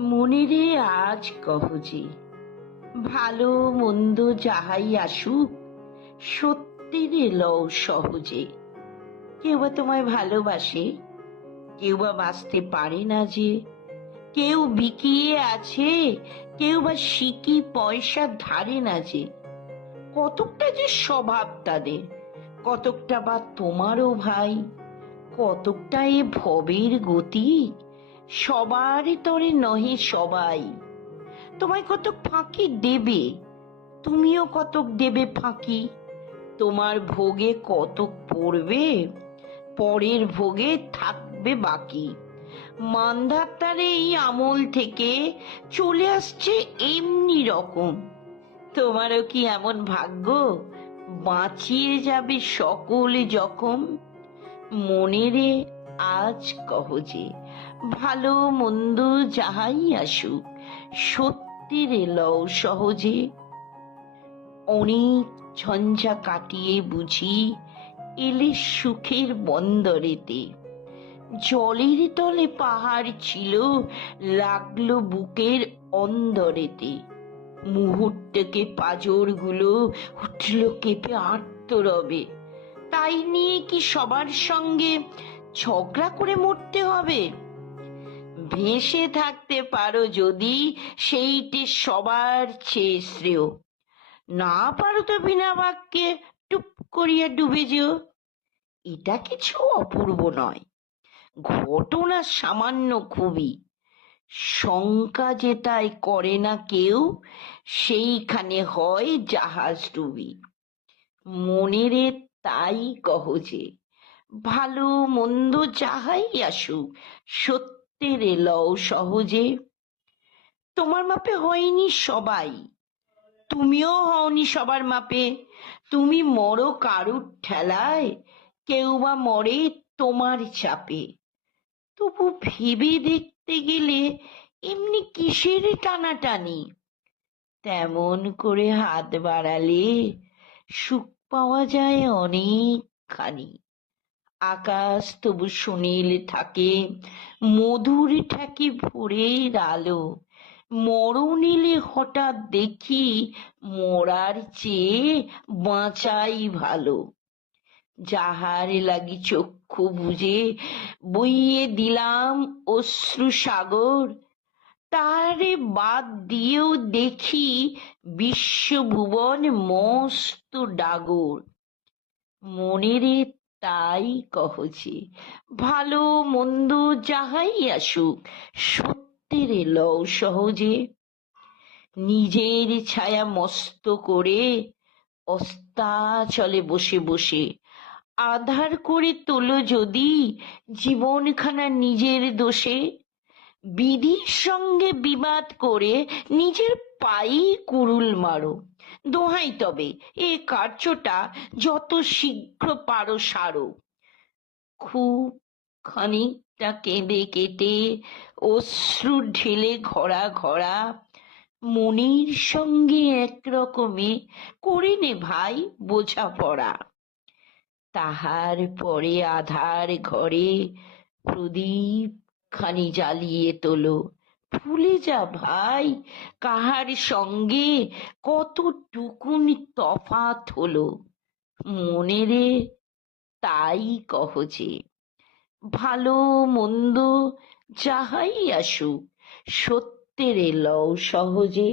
মনে রে আজ কহ যে, ভালো মন্দ যাহাই আসুক, সত্যি রে লও সহজে। কেউ বা তোমায় ভালোবাসে, কেউ বা বাঁচতে পারে না যে। কেউ বিকিয়ে আছে, কেউ বা সিকি পয়সা ধারে না যে। কতকটা যে স্বভাব তাদের, কতকটা বা তোমারও ভাই, কতকটা এ ভবের গতি, সবারই তরে নহে সবাই। তোমায় কতক ফাঁকি দেবে, তুমিও কতক দেবে ফাঁকি। তোমার ভোগে কতক পড়বে, পরের ভোগে থাকবে বাকি। মান্ধাতারে এই আমল থেকে চলে আসছে এমনি রকম। তোমারও কি এমন ভাগ্য, বাঁচিয়ে যাবে সকল জখম? মনে রে আজ কহ যে, ভালো মন্দ যাহাই আসুক, সত্যি রে লও সহজে। অনেক ঝঞ্ঝা কাটিয়ে বুঝি এলে সুখের বন্দরেতে। জলের তলে পাহাড় ছিল, লাগলো বুকের অন্দরেতে। মুহূর্তকে পাজর গুলো উঠল কেঁপে আর্তরবে। তাই নিয়ে কি সবার সঙ্গে ঝগড়া করে মরতে হবে? ভেসে থাকতে পারো যদি, সেইটি সবার চেয়ে শ্রেয়। না পারো তো বিনা বাক্যে টুপ করিয়া ডুবে যেও। এটা কিছু অপূর্ব নয়, ঘটনা সামান্য খুবই। শঙ্কা যেটাই করে না কেউ, সেইখানে হয় জাহাজ ডুবি। মনেরে তাই কহ যে, ভালো মন্দ যাহাই আসুক, সত্যের লও সহজে। তোমার মাপে হয়নি সবাই, তুমিও হওনি সবার মাপে। তুমি মরো কারুর ঠেলায়, কেউ বা মরে তোমার চাপে। তবু ভেবে দেখতে গেলে এমনি কিসের টানাটানি? তেমন করে হাত বাড়ালে সুখ পাওয়া যায় অনেকখানি। আকাশ তবু সুনীল থাকে, মধুর ঠেকে ভোরের আলো। মরণ এলে হঠাৎ দেখি, মরার চেয়ে বাঁচাই ভালো। যাহার লাগি চক্ষু বুজে বইয়ে দিলাম অশ্রু সাগর, তারে বাদ দিয়েও দেখি বিশ্বভুবন মস্ত ডাগর। মনেরে তাই কহ যে, ভালো মন্দ যাহাই আসুক, সত্যের লও সহজে। নিজের ছায়া মস্ত করে অস্তাচলে বসে বসে আধার করে তোলো যদি জীবনখানা নিজের দোষে। বিধির সঙ্গে বিবাদ করে নিজের পায়েই কুড়ুল মারো। দোহাই তবে এ কার্যটা যত শীঘ্র পারো সারো। খুব খানিকটা কেঁদে কেটে অশ্রু ঢেলে ঘরা ঘরা, মনির সঙ্গে একরকমে করে নে ভাই বোঝাপড়া। তাহার পরে আধার ঘরে প্রদীপ খানি জ্বালিয়ে তোলো। ভুলে যা ভাই কাহার সঙ্গে কতটুকুন তফাৎ হলো। মনেরে তাই কহ যে, ভালো মন্দ যাহাই আসুক, সত্যের লও সহজে।